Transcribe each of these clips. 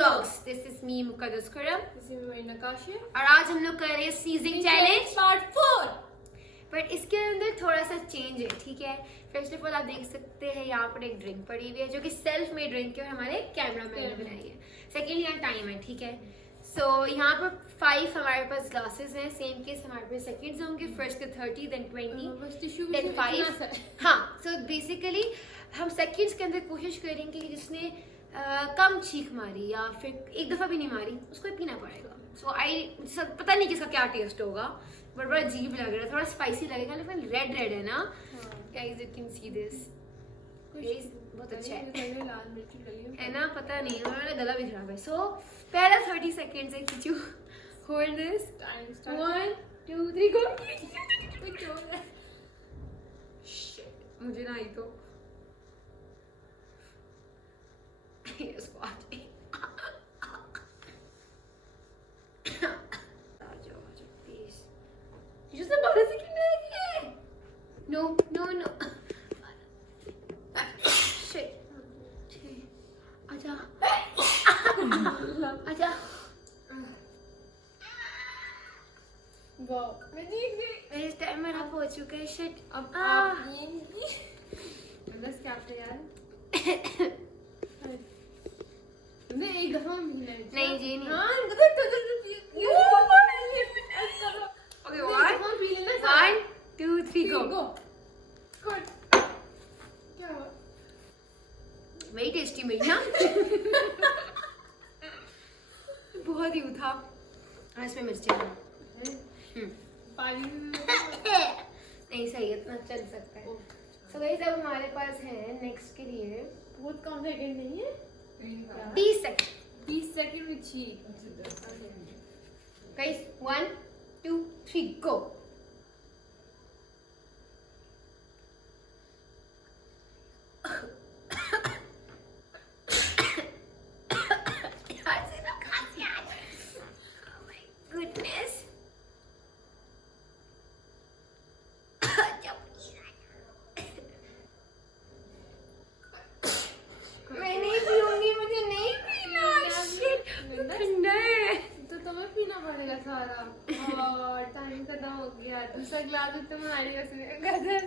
Vlogs. This is me मुकद्दस करम, और आज हम लोग कर रहे हैं सीजिंग चैलेंज पार्ट 4। बट इसके अंदर थोड़ा सा चेंज है, ठीक है। फर्स्ट ऑफ ऑल आप देख सकते हैं यहाँ पर एक ड्रिंक पड़ी हुई है जो कि सेल्फ मेड ड्रिंक है और हमारे कैमरा मैन ने बनाई है। सेकेंड यहाँ टाइम है, ठीक है। सो यहाँ पर 5 हमारे पास ग्लासेस हैं, सेम केस हमारे पास सेकंड्स होंगे, फर्स्ट के 30 देन 20 देन 5। हाँ, सो बेसिकली हम सेकंड्स के अंदर कोशिश करेंगे कि जिसने कम छींक मारी या फिर एक दफा भी नहीं मारी उसको ही पीना पड़ेगा। सो पता नहीं किसका क्या टेस्ट होगा, बट बड़ा अजीब लग रहा है, थोड़ा स्पाइसी लगेगा, लेकिन रेड रेड है ना guys, you can see this guys, बहुत अच्छा है ना। पता नहीं, उन्होंने गला भी खराब है। सो पहला 30 सेकंड से खींचो, होल्ड दिस, 1 2 3 गो। मुझे ना आई तो No, no, no. Shit. आजा, आजा। मेरे टाइम मेरा हो चुका है। शिट, अब आप बस क्या यार तुमने एक दफा नहीं जी नहीं। हाँ Okay, 1 2 3 go. क्या हुआ? वेरी टेस्टी मेरी ना। बहुत ही था। इसमें मिर्ची पानी नहीं सही, इतना चल सकता है। सो गाइस अब हमारे पास है नेक्स्ट के लिए बहुत कम सेकंड नहीं है, 20 सेकंड। 20 सेकंड में छी। गाइस 1 2 3 गो। दूसरा ग्लास तुम्हारी गदस।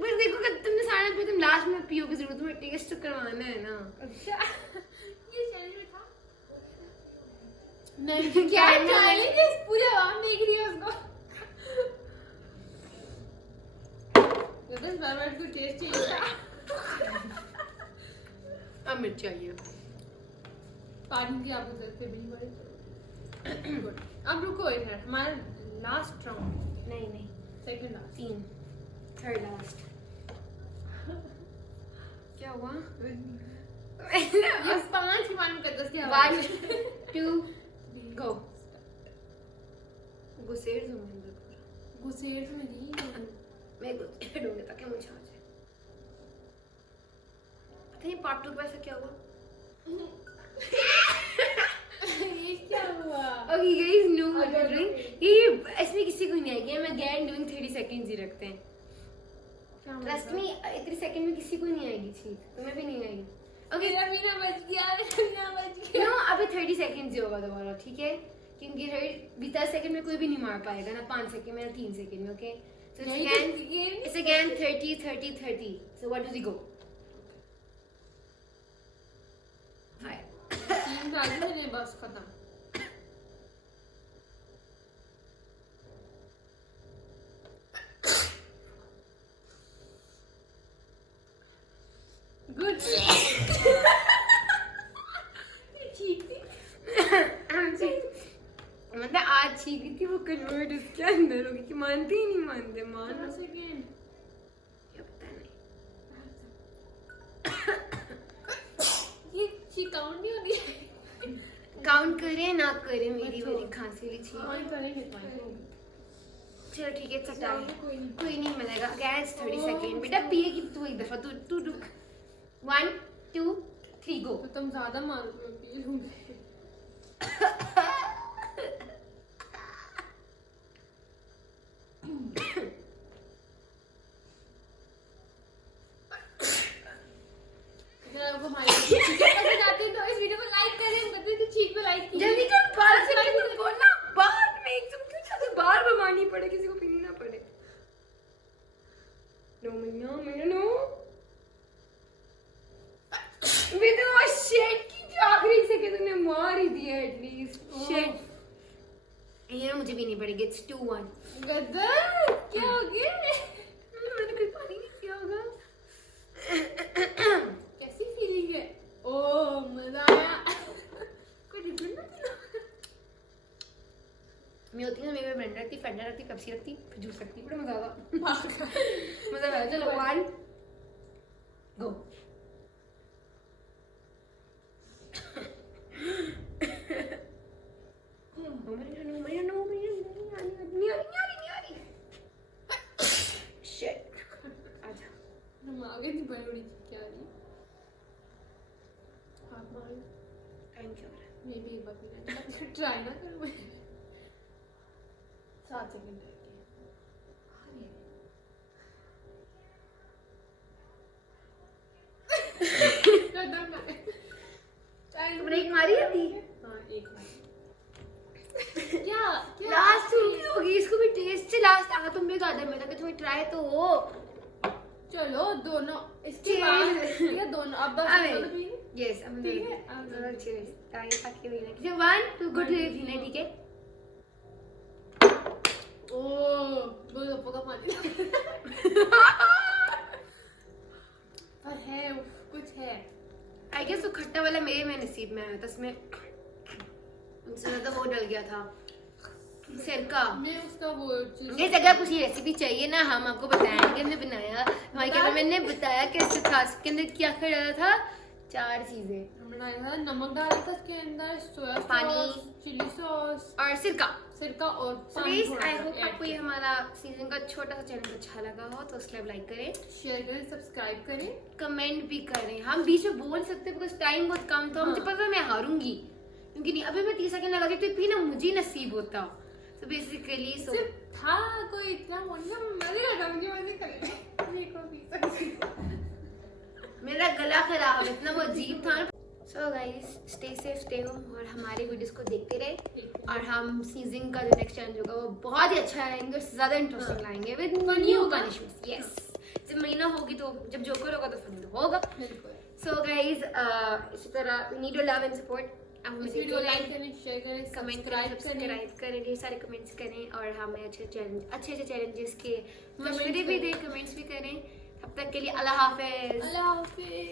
बस देखो कि तुमने सारा पे तुम लास्ट में पियोगे जरूर, तुम्हें टेस्ट तो करवाना है ना। अच्छा ये चैलेंज में था नहीं, क्या चैलेंज है? पूरी आवाम देख रही है उसको। गदस बार-बार को टेस्ट चाहिए। अब मिर्च चाहिए, पानी की आप उधर पे भी बड़े। अब रुको एक मिनट, हमारा लास्ट राउंड नहीं सेकंड लास्ट, 3 थर्ड लास्ट। क्या हुआ? ये 5 की मालूम कर 10 की आवाज। 1 2 गो। गुस्सेर में दी मैं गुस्सेर होंगे ताकि मुझे आ जाए। पता नहीं पार्ट 2 के बाद क्या हुआ। ये क्या हुआ? Okay guys, no what to drink. ये इसमें किसी को नहीं आएगी, मैं again doing 30 seconds ही रखते हैं। Trust me, इतने सेकंड में किसी को नहीं आएगी छींक, तुम्हें भी नहीं आएगी। Okay, मीना बच गया। No, अभी 30 seconds ही होगा दोबारा, ठीक है? क्योंकि 10 सेकंड में कोई भी नहीं मार पाएगा ना, 5 सेकंड में ना 3 सेकंड में, okay? So it's again 30 30 30. So what does he go? 3 डाली मैंने, बस खत्म। गुड। मतलब आज छींकी थी, वो कन्वर्ट उसके अंदर होगी कि मानते ही नहीं मानते। मान सेकंड क्या पता नहीं। ये छी काउंट नहीं होती। काउंट करे ना करे, मेरी वाली खांसी वाली छींक। काउंट करेंगे चलो ठीक है, चटा कोई नहीं मिलेगा। Gas 30 second. बेटा पिएगी तू एक दफा, तू रुक। 1 2 3 गो। तो तुम ज्यादा मान पी लूंगे। अगर आपको हमारी वीडियो पसंद आती है तो इस वीडियो को लाइक करें, पड़े, किसी को पीनी ना पड़े। नो मिन्नू मिन्नू शिट की जो आखिरी सेकंड तूने मार ही दिया एटलीस्ट। शिट ये ना मुझे पीनी पड़ेगी। इट्स 2-1। गदर क्या हो गया? मैंने कोई पानी नहीं पिया होगा। कैसी फीलिंग है? ओह मजा आया। कोई डिफरेंट नहीं। मैं होती ना, मेरे ब्लेंडर रखती, फेंडर रखती, पेप्सी रखती, फिर जूस रखती, बड़ा मजा आता। मजा आया। चलो 1 गो। आगे नहीं बढ़ी क्या रही? हाथ मारो। टाइम क्या हो रहा है? मैं भी एक बार पीना ट्राई ना करूँ मैं। 7 सेकंड रह गए। तुमने एक मारी अभी? हाँ एक मारी। क्या लास्ट तुम होगी, इसको भी टेस्ट से लास्ट आ तुम भी गादर में था कि तुम्हें ट्राई तो हो। चलो दोनों इसके बाद ठीक है दोनों अब बस दोनों पीएंगे। यस अब ठीक है दोनों चीज टाइम खाके पीना। किसी 1 2 गुड पीना ठीक है। ओ बोलो पका पानी। पर है कुछ है। आई गेस वो खट्टा वाला मेरे में नसीब में आया था, उसमें उनसे ज्यादा वो डल गया था सिरका। मैं उसका वो चीज इस अगर कुछ रेसिपी चाहिए ना हम आपको बताएंगे। हमने बनाया हमारे कैमरा मैंने बताया कैसे था। इसके अंदर क्या क्या डाला था? 4 चीजें हमने डाला था। नमक डाला था इसके अंदर, सोया पानी, सॉस, चिली सॉस और सिरका। और पानी प्लीज थोड़ा आई सा होप add आपको ये हमारा सीजन का छोटा सा चैनल अच्छा लगा हो तो उसके लिए लाइक करें, शेयर करें, सब्सक्राइब करें, कमेंट भी करें। हम बीच में बोल सकते हैं बिकॉज टाइम बहुत कम था। मुझे पता मैं हारूंगी क्योंकि नहीं अभी मैं 30 सेकंड लगा दी तो फिर ना मुझे नसीब होता। तो बेसिकली सिर्फ था कोई इतना मजे करता मुझे मजे कर देखो पी सकते। मेरा गला खराब इतना वो अजीब था। So guys stay safe stay home और हमारे वीडियोस को देखते रहे और हम सीजन का जो नेक्स्ट चैलेंज होगा वो बहुत ही अच्छा लाएंगे, ज्यादा इंटरेस्टिंग लाएंगे विद न्यू पनिशमेंट्स। यस जब महीना होगी तो जब जोकर होगा तो फन होगा। सो गाइस इसी तरह we need your love and support. Video like करें, शेयर करें, कमेंट करें, सब्सक्राइब करें, ढेर सारे कमेंट्स करें और हमें अच्छे चैलेंजेस के मशवरे भी दें, कमेंट्स भी करें। तब तक के लिए अल्लाह हाफिज। अल्लाह हाफिज।